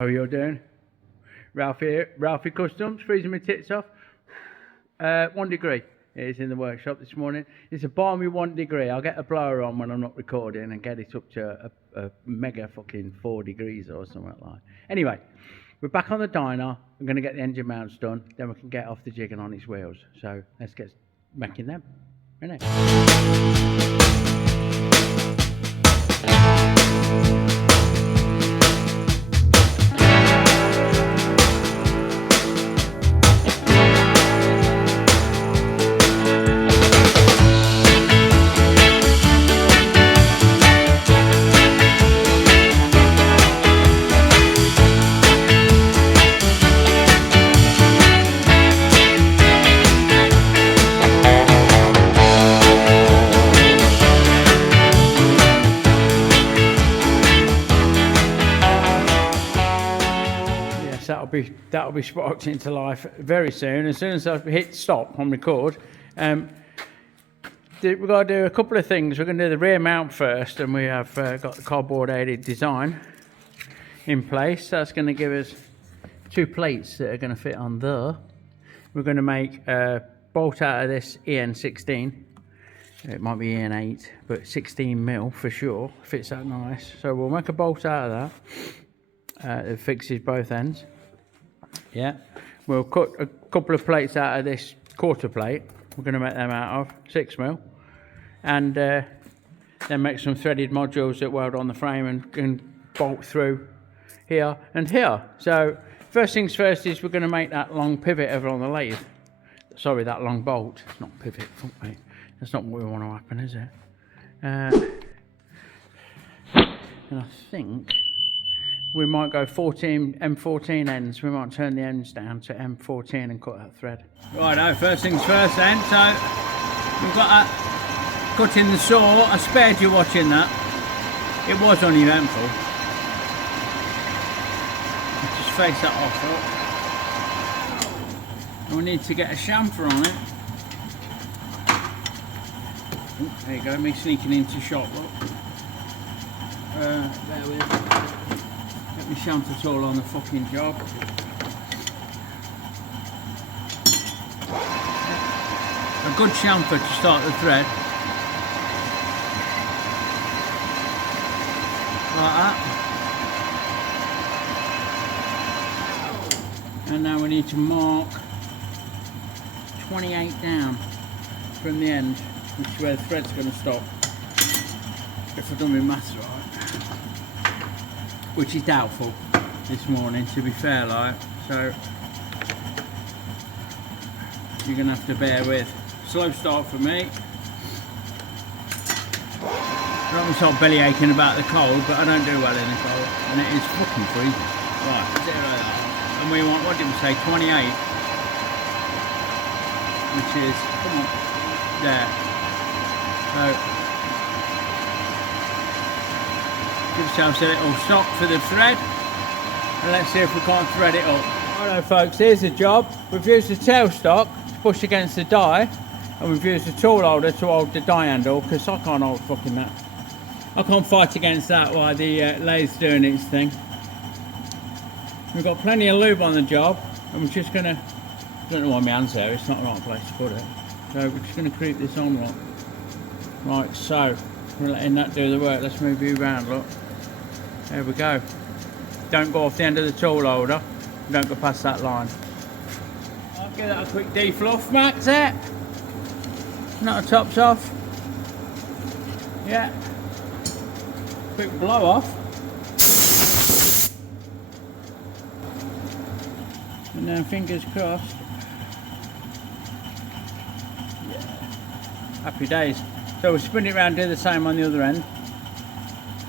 How are you doing? Ralph here, Ralfy Customs, freezing my tits off. 1 degree it is in the workshop this morning. It's a balmy 1 degree. I'll get a blower on when I'm not recording and get it up to a mega fucking 4 degrees or something like that. Anyway, we're back on the Dyna. I'm going to get the engine mounts done, then we can get off the jig and on its wheels. So let's get making them. Innit? That'll be sparked into life very soon. As soon as I hit stop on record, we've got to do a couple of things. We're going to do the rear mount first, and we have got the cardboard aided design in place. That's going to give us 2 plates that are going to fit on there. We're going to make a bolt out of this EN16. It might be EN8, but 16 mil for sure. Fits that nice. So we'll make a bolt out of that. It fixes both ends. Yeah, we'll cut a couple of plates out of this quarter plate. We're going to make them out of 6 mil, and then make some threaded modules that weld on the frame and bolt through here and here. So first things first is we're going to make that long pivot over on the lathe. Sorry, that long bolt. It's not pivot. Fuck me. That's not what we want to happen, is it? And I think we might go M14 ends. We might turn the ends down to M14 and cut that thread. Righto, first things first then. So we've got that cutting the saw. I spared you watching that. It was uneventful. Just face that off. And we need to get a chamfer on it. Oh, there you go, me sneaking into shot. Look. There we go. My chamfer tool on the fucking job. A good chamfer to start the thread. Like that. And now we need to mark 28 down from the end, which is where the thread's going to stop. If I've done my maths right. Which is doubtful this morning, to be fair, like, so you're gonna have to bear with. Slow start for me. I don't want to start belly aching about the cold, but I don't do well in the cold, and it is fucking freezing. Right, and we want, what did we say, 28, which is, come on, there. So give ourselves a little sock for the thread, and let's see if we can't thread it up. Alright folks, here's the job. We've used the tailstock to push against the die, and we've used the tool holder to hold the die handle, because I can't hold fucking that. I can't fight against that while the lathe's doing its thing. We've got plenty of lube on the job, and we're just going to, I don't know why my hand's there, it's not the right place to put it. So we're just going to creep this on right. Right, so we're letting that do the work. Let's move you around, look. There we go. Don't go off the end of the tool holder. Don't go past that line. I'll give that a quick defluff, Max. It. Not a tops off. Yeah. Quick blow off. And then fingers crossed. Yeah. Happy days. So we'll spin it around, do the same on the other end.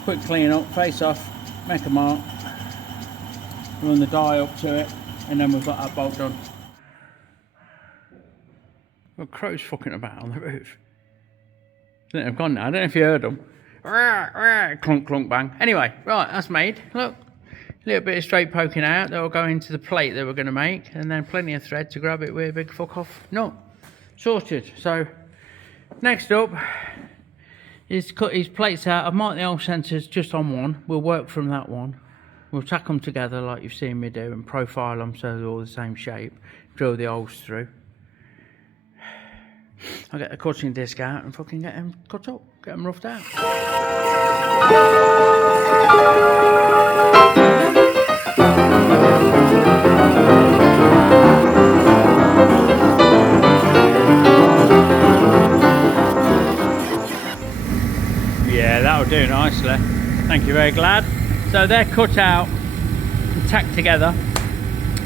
Quick clean up, face off, make a mark, run the die up to it, and then we've got our bolt done. Well, crows fucking about on the roof. I think they've gone now. I don't know if you heard them. Clunk, clunk, bang. Anyway, right, that's made. Look, a little bit of straight poking out. That'll go into the plate that we're going to make, and then plenty of thread to grab it with a big fuck off nut. Sorted. So next up is cut his plates out. I've marked the oil sensors just on one. We'll work from that one. We'll tack them together like you've seen me do and profile them so they're all the same shape. Drill the holes through. I'll get the cutting disc out and fucking get them cut up, get them roughed out. Yeah, that'll do nicely. Thank you, very glad. So they're cut out and tacked together.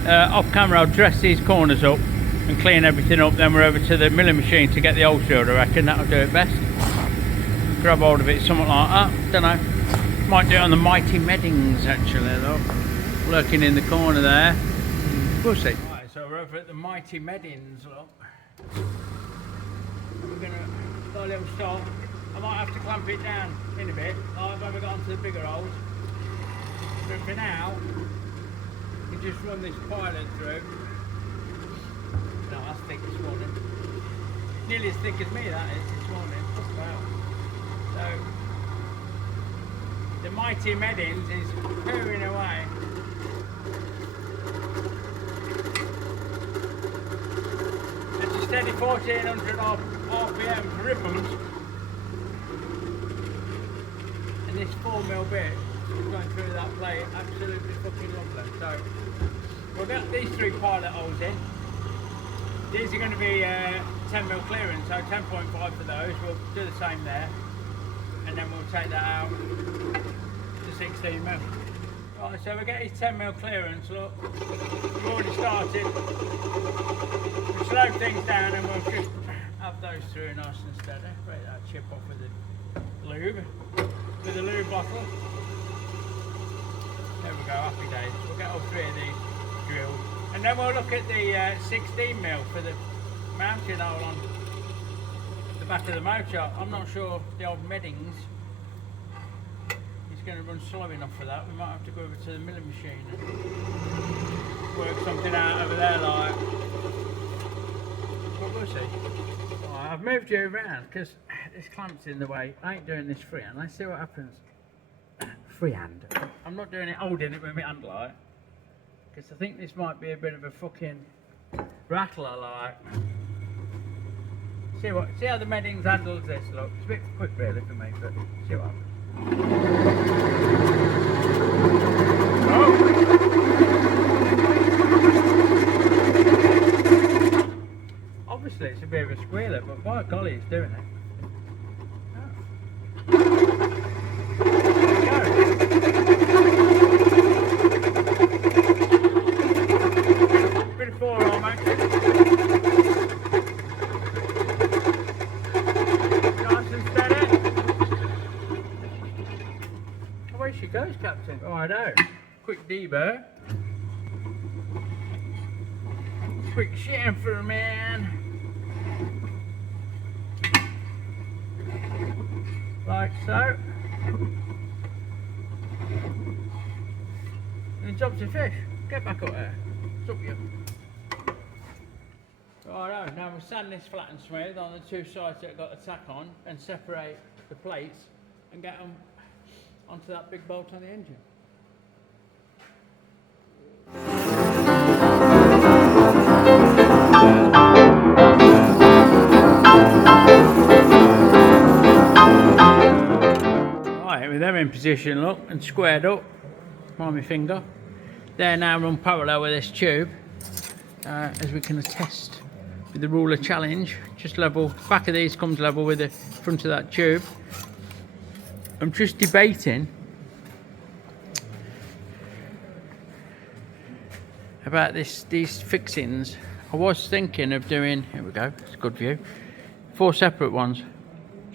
Off camera I'll dress these corners up and clean everything up, then we're over to the milling machine to get the holes drilled. I reckon that'll do it best. Grab hold of it, something like that, don't know. Might do it on the mighty Meddings actually though. Lurking in the corner there. We'll see. Right, so we're over at the mighty Meddings, look. We're gonna do a little stop. I might have to clamp it down in a bit, like when we got onto the bigger holes. But for now, you just run this pilot through. No, that's thick this morning. Nearly as thick as me that is this morning, just about. So, the mighty Meddings is purring away. It's a steady 1400 RPM for ribbons. And this 4mm bit is going through that plate absolutely fucking lovely. So, we'll get these 3 pilot holes in. These are going to be 10mm clearance, so 10.5 for those. We'll do the same there, and then we'll take that out to 16mm. Right, so we get his 10mm clearance. Look, we've already started. We'll slow things down, and we'll just have those through nice and steady. Break that chip off with the lube, with the lube bottle. There we go, happy days. We'll get all 3 of these drilled. And then we'll look at the 16mm for the mounting hole on the back of the motor. I'm not sure the old Meddings is going to run slow enough for that. We might have to go over to the milling machine and work something out over there like. But we'll see. Right, I've moved you around because this clamp's in the way. I ain't doing this freehand. Let's see what happens. Freehand. I'm not doing it holding it with my hand like. Because I think this might be a bit of a fucking rattler like. See how the Meddings handles this, look. It's a bit quick really for me, but see what happens. Oh. Obviously it's a bit of a squealer, but by golly it's doing it. She goes, Captain. Righto. Quick deburr. Quick chamfer, man. Like so. And job's a fish. Get back up there. It's up you. Righto. Now we'll sand this flat and smooth on the 2 sides that I've got the tack on and separate the plates and get them onto that big bolt on the engine. Right, with them in position, look, and squared up, mind my finger. They're now run parallel with this tube, as we can attest with the ruler challenge. Just level, back of these comes level with the front of that tube. I'm just debating about these fixings. I was thinking of doing, here we go, it's a good view, 4 separate ones.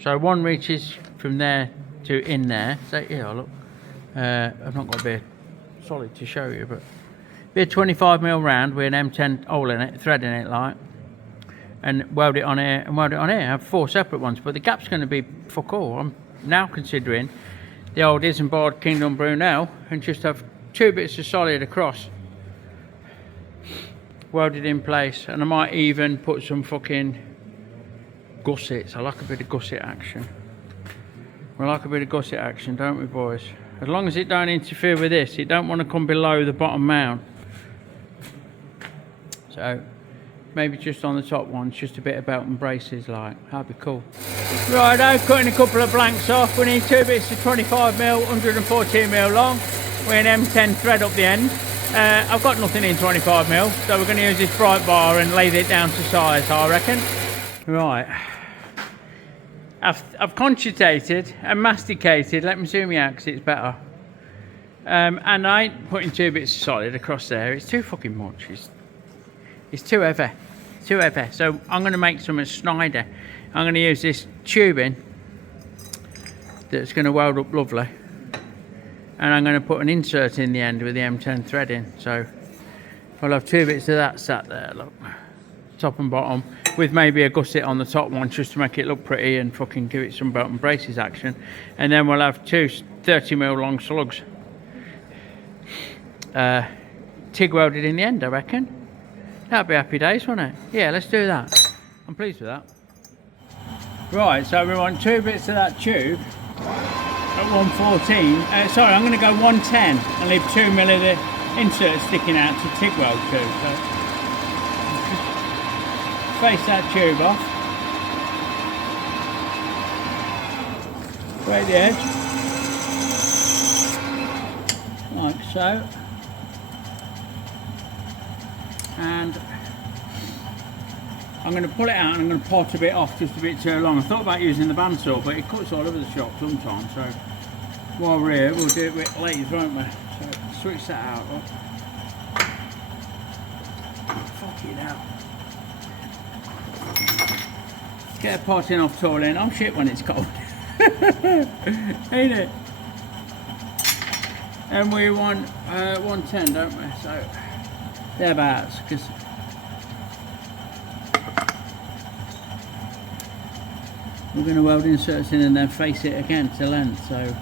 So one reaches from there to in there. So yeah, look, I've not got a bit solid to show you, but be a 25mm round with an M10 hole in it, thread in it like, and weld it on here and weld it on here. I have 4 separate ones, but the gap's going to be fuck all. I'm now considering the old Isambard Kingdom Brunel and just have 2 bits of solid across welded in place, and I might even put some fucking gussets. I like a bit of gusset action. We like a bit of gusset action, don't we, boys? As long as it don't interfere with this, it don't want to come below the bottom mount. So maybe just on the top ones, just a bit of belt and braces, like that'd be cool. Right, I'm cutting a couple of blanks off. We need 2 bits of 25mm, 114mm long with an M10 thread up the end. I've got nothing in 25mm, so we're going to use this bright bar and lathe it down to size, I reckon. Right, I've cogitated and masticated. Let me zoom you out because it's better. And I ain't putting 2 bits of solid across there. It's too fucking much. It's too heavy. Too heavy. So I'm going to make some Schneider. I'm going to use this tubing that's going to weld up lovely. And I'm going to put an insert in the end with the M10 thread in. So I'll have 2 bits of that sat there, look. Top and bottom. With maybe a gusset on the top one just to make it look pretty and fucking give it some belt and braces action. And then we'll have 2 30mm long slugs. TIG welded in the end, I reckon. That'd be happy days, wouldn't it? Yeah, let's do that. I'm pleased with that. Right, so we want 2 bits of that tube at 114. Sorry, I'm going to go 110 and leave 2mm of the insert sticking out to TIG weld too. So face that tube off. Right the edge. Like so. And I'm going to pull it out and I'm going to pot a bit off, just a bit too long. I thought about using the bandsaw, but it cuts all over the shop sometimes. So while we're here, we'll do it with lathe, won't we? So switch that out. Oh. Fuck it out. Get a potting off tool in. I'm shit when it's cold. Ain't it? And we want 110, don't we? So thereabouts, because we're going to weld inserts in and then face it again to length. So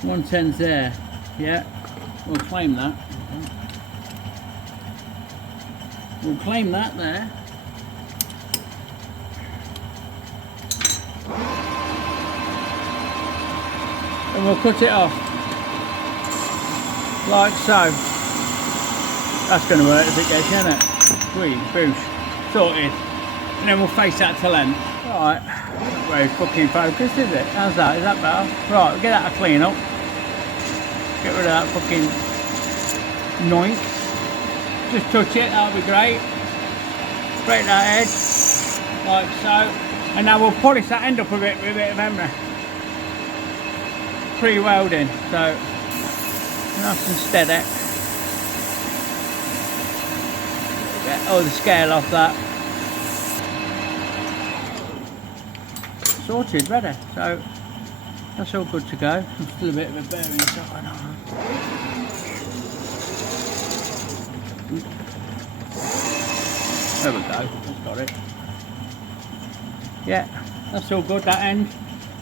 110's there. Yeah, we'll claim that. We'll claim that there. And we'll cut it off like so. That's going to work if it gets, isn't it? Sweet, boosh, sorted. And then we'll face that to length. Right, not very fucking focused, is it? How's that? Is that better? Right, we'll get that a clean up. Get rid of that fucking noink. Just touch it, that'll be great. Break that edge, like so. And now we'll polish that end up a bit with a bit of emery. Pre-welding, so nice and steady. Get all the scale off that. Sorted, ready. So that's all good to go. There's still a bit of a bearing side on. There we go, just got it. Yeah, that's all good, that end.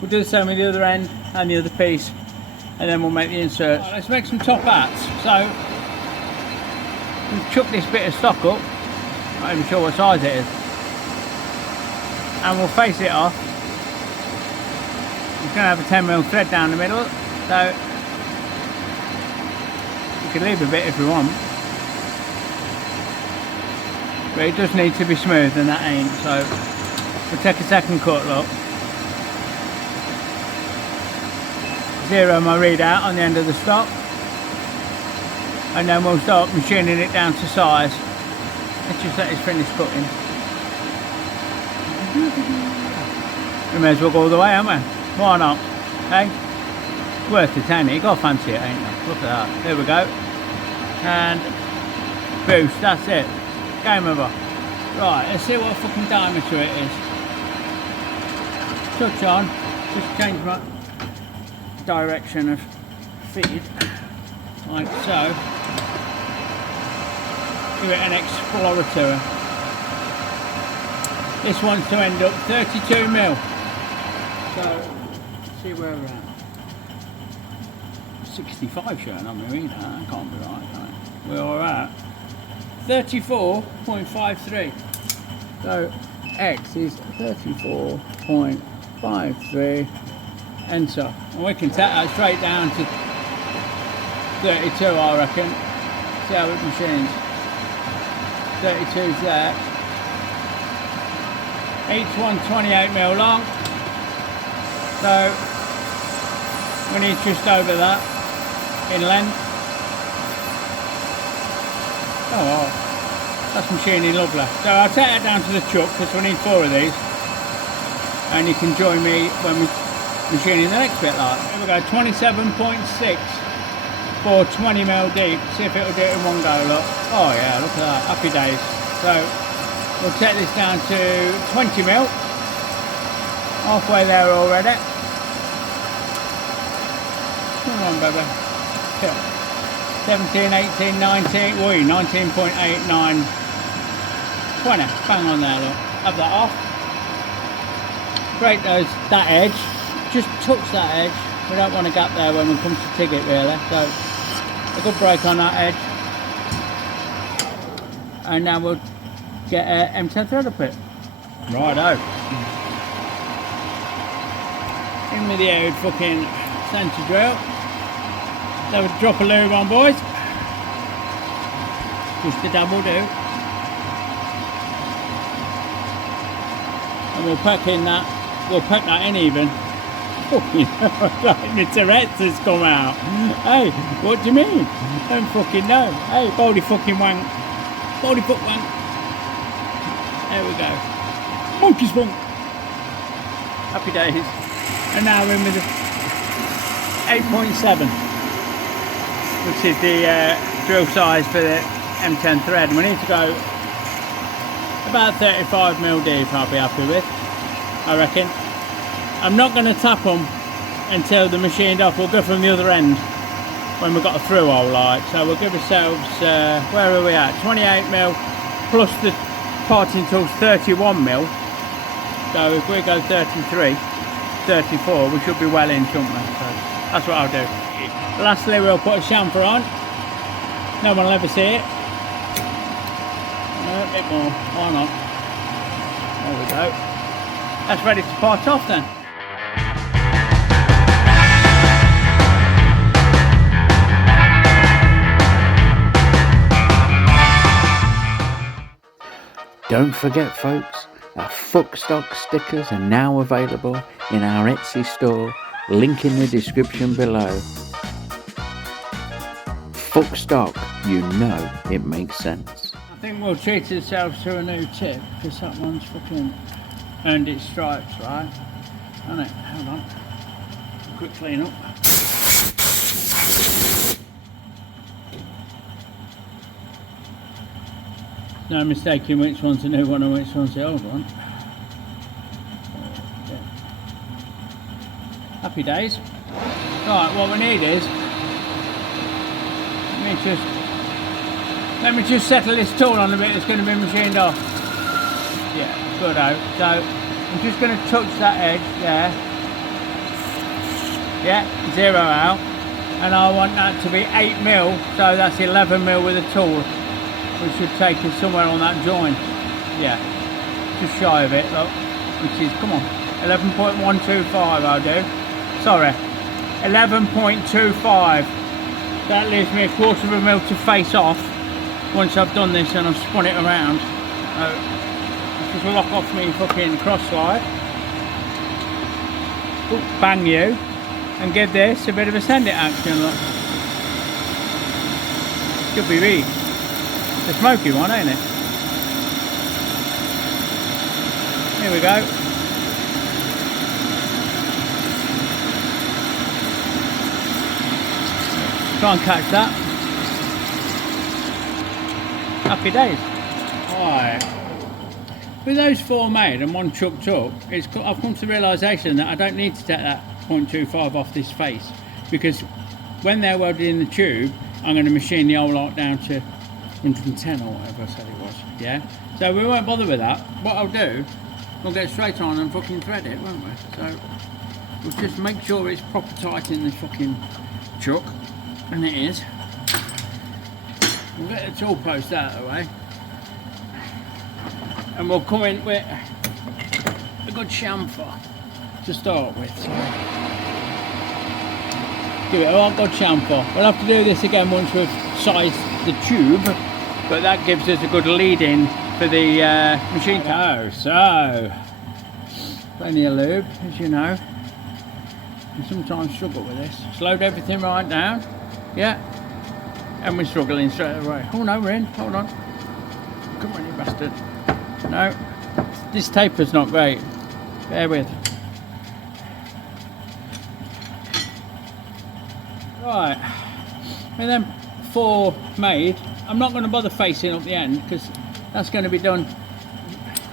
We'll do the same with the other end and the other piece, and then we'll make the inserts. Right, let's make some top hats. So we'll chuck this bit of stock up, not even sure what size it is, and we'll face it off. It's going to have a 10mm thread down the middle, so you can leave a bit if you want, but it does need to be smooth, and that ain't. So we'll take a second cut, look. Zero my readout on the end of the stock, and then we'll start machining it down to size. Let's just let this finish cutting. We may as well go all the way, haven't we? Why not? Hey? It's worth it, ain't it? You gotta fancy it, ain't you? Look at that. There we go. And boost, that's it. Game over. Right, let's see what fucking diameter it is. Touch on. Just change my direction of feed, like so. Give it an exploratory. This wants to end up 32mm. So, let's see where we're at. 65 showing on my reader. That can't be right, can it? We're at 34.53. So, X is 34.53. enter, and we can take that straight down to 32, I reckon. See how it machines. 32's there. Each one 28mm long, so we need just over that in length. Oh well, that's machining lovely. So I'll take that down to the chuck because we need 4 of these, and you can join me when we machining the next bit. Like, here we go, 27.6 for 20mm deep. See if it'll do it in one go. Look, oh yeah, look at that, happy days. So we'll take this down to 20mm, halfway there already. Come on, baby. 17, 18, 19, oi, 19.89, 20, bang on there, look. Have that off. Break that edge, just touch that edge. We don't want a gap there when we come to TIG it really, so a good break on that edge. And now we'll get an M10 thread up it. Righto. In with the old fucking centre drill. So we'll drop a lube on, boys. Just a double do. And we'll pack in that. We'll pack that in even. Fucking like my Tourette's has come out. Hey, what do you mean? Don't fucking know. Hey, baldy fucking wank. Baldy foot wank. There we go. Monkey spunk. Happy days. And now we're in with the 8.7, which is the drill size for the M10 thread. We need to go about 35mm deep. I'll be happy with, I reckon. I'm not going to tap them until they're machined off. We'll go from the other end when we've got a through hole light. So we'll give ourselves, where are we at? 28mm plus the parting tool's 31mm. So if we go 33, 34, we should be well in, shouldn't we? So that's what I'll do. Lastly, we'll put a chamfer on. No one will ever see it. A bit more, why not? There we go. That's ready to part off then. Don't forget, folks, our Fuckstock stickers are now available in our Etsy store, link in the description below. Fuckstock, you know it makes sense. I think we'll treat ourselves to a new tip, because that one's fucking earned its stripes, right? Hasn't it? Hold on. Quick clean up. No mistaking which one's the new one and which one's the old one. Yeah. Happy days. Right, what we need is, let me just settle this tool on a bit that's going to be machined off. Yeah, good out. So I'm just going to touch that edge there. Yeah, 0 out. And I want that to be 8mm, so that's 11mm with a tool. We should take it somewhere on that joint. Yeah, just shy of it, look. Which is, come on, 11.125 I'll do. Sorry, 11.25. That leaves me 1/4 mil to face off once I've done this and I've spun it around. Just lock off me fucking cross slide. Ooh, bang you. And give this a bit of a send it action, look. Should be read. The smoky one, ain't it? Here we go. Try and catch that. Happy days. Alright. With those 4 made and 1 chucked up, I've come to the realisation that I don't need to take that 0.25 off this face, because when they're welded in the tube, I'm going to machine the whole lot down to 110 or whatever I said it was, yeah? So we won't bother with that. What I'll do, we'll get straight on and fucking thread it, won't we? So we'll just make sure it's proper tight in the fucking chuck, and it is. We'll get the tool post out of the way, and we'll come in with a good chamfer to start with. So give it a lot good chamfer. We'll have to do this again once we've sized the tube, but that gives us a good lead in for the machine tap. So, plenty of lube, as you know. I sometimes struggle with this. Just load everything right down, yeah, and we're struggling straight away. Oh no, we're in, hold on. Come on, you bastard. No, this taper's not great. Bear with. Right, and then for made, I'm not going to bother facing up the end because that's going to be done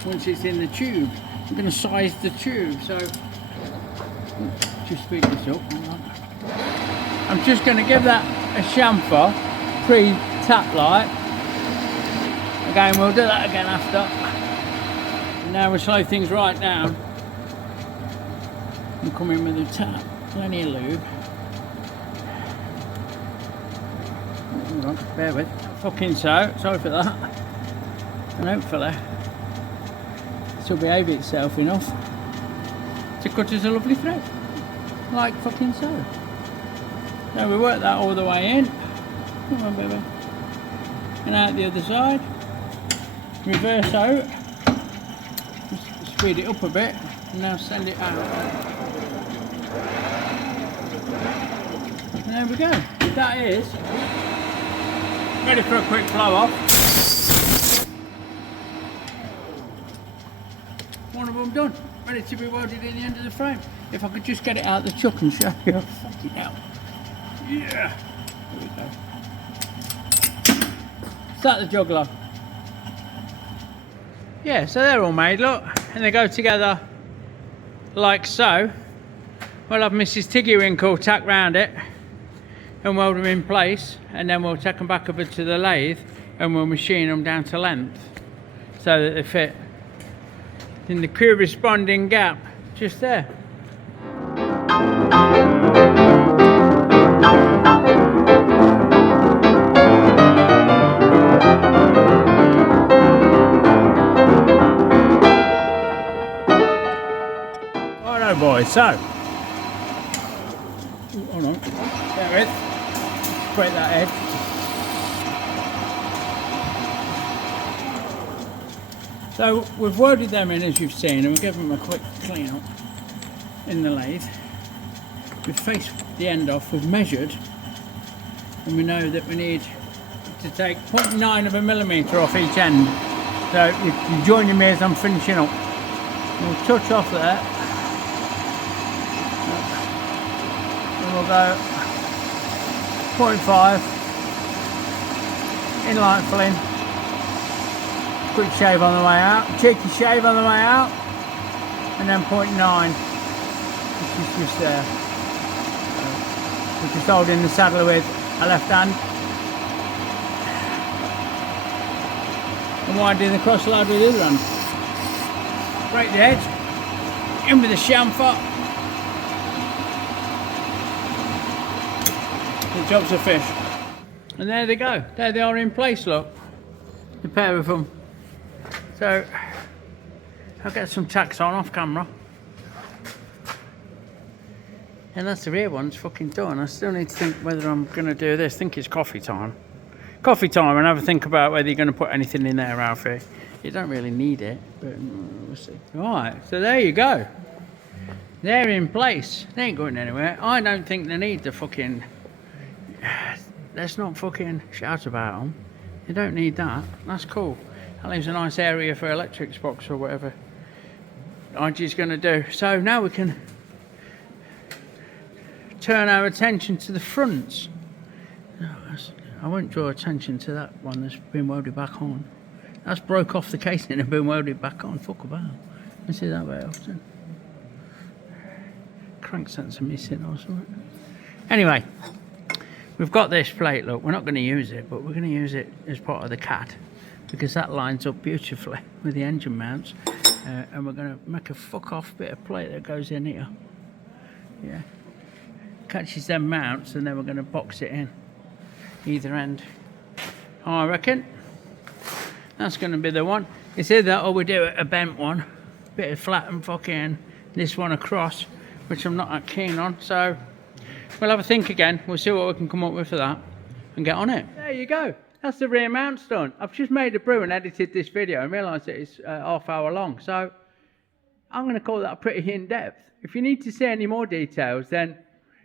once it's in the tube. I'm going to size the tube, so just speed this up. I'm just going to give that a chamfer pre-tap light. Again, we'll do that again after. And now we'll slow things right down and come in with a tap. Plenty of lube. Hold on, bear with. Fucking so. Sorry for that. And hopefully this will behave itself enough to cut us a lovely thread. Like fucking so. Now we work that all the way in. Come on, baby. And out the other side. Reverse out. Just speed it up a bit. And now send it out. And there we go. That is ready for a quick blow off. One of them done. Ready to be welded in the end of the frame. If I could just get it out of the chuck and show you. Fucking hell. Yeah. There we go. Start the juggler. Yeah, so they're all made, look. And they go together like so. We'll have Mrs. Tiggy Winkle tack round it and weld them in place, and then we'll take them back over to the lathe and we'll machine them down to length so that they fit in the corresponding gap just there. Righto boys, so hold on, there it is. Break that edge. So we've welded them in, as you've seen, and we'll give them a quick clean up in the lathe. We've faced the end off, we've measured, and we know that we need to take 0.9 of a millimetre off each end. So you join me as I'm finishing up. We'll touch off there, and we'll go 0.5 inline filling, quick shave on the way out, cheeky shave on the way out, and then 0.9, which is just there. We're just holding the saddle with a left hand and winding the cross load with the other hand. Break the edge, in with the chamfer. The job's a fish. And there they go. There they are in place, look. The pair of them. So, I'll get some tacks on off camera. And that's the rear one's fucking done. I still need to think whether I'm going to do this. I think it's coffee time. Coffee time and have a think about whether you're going to put anything in there, Ralfy. You don't really need it, but we'll see. Right, so there you go. They're in place. They ain't going anywhere. I don't think they need the fucking... Let's not fucking shout about them. You don't need that. That's cool. That leaves a nice area for electrics box or whatever IG's going to do. So now we can turn our attention to the fronts. I won't draw attention to that one that's been welded back on. That's broke off the casing and been welded back on. Fuck about. I see that very often. Crank sensor missing or something. Anyway. We've got this plate, look, we're not going to use it, but we're going to use it as part of the cat because that lines up beautifully with the engine mounts, and we're going to make a fuck off bit of plate that goes in here. Yeah, catches them mounts, and then we're going to box it in either end. I reckon that's going to be the one. It's either that or we do a bent one, bit of flat and fucking this one across, which I'm not that keen on, so we'll have a think again. We'll see what we can come up with for that and get on it. There you go. That's the rear mounts done. I've just made a brew and edited this video and realised that it's half hour long. So I'm going to call that pretty in-depth. If you need to see any more details, then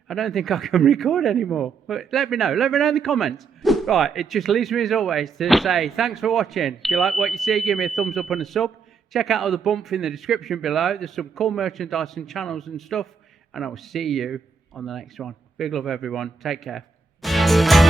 I don't think I can record anymore. But let me know. Let me know in the comments. Right, it just leaves me as always to say thanks for watching. If you like what you see, give me a thumbs up and a sub. Check out all the bumps in the description below. There's some cool merchandise and channels and stuff. And I will see you on the next one. Big love, everyone. Take care.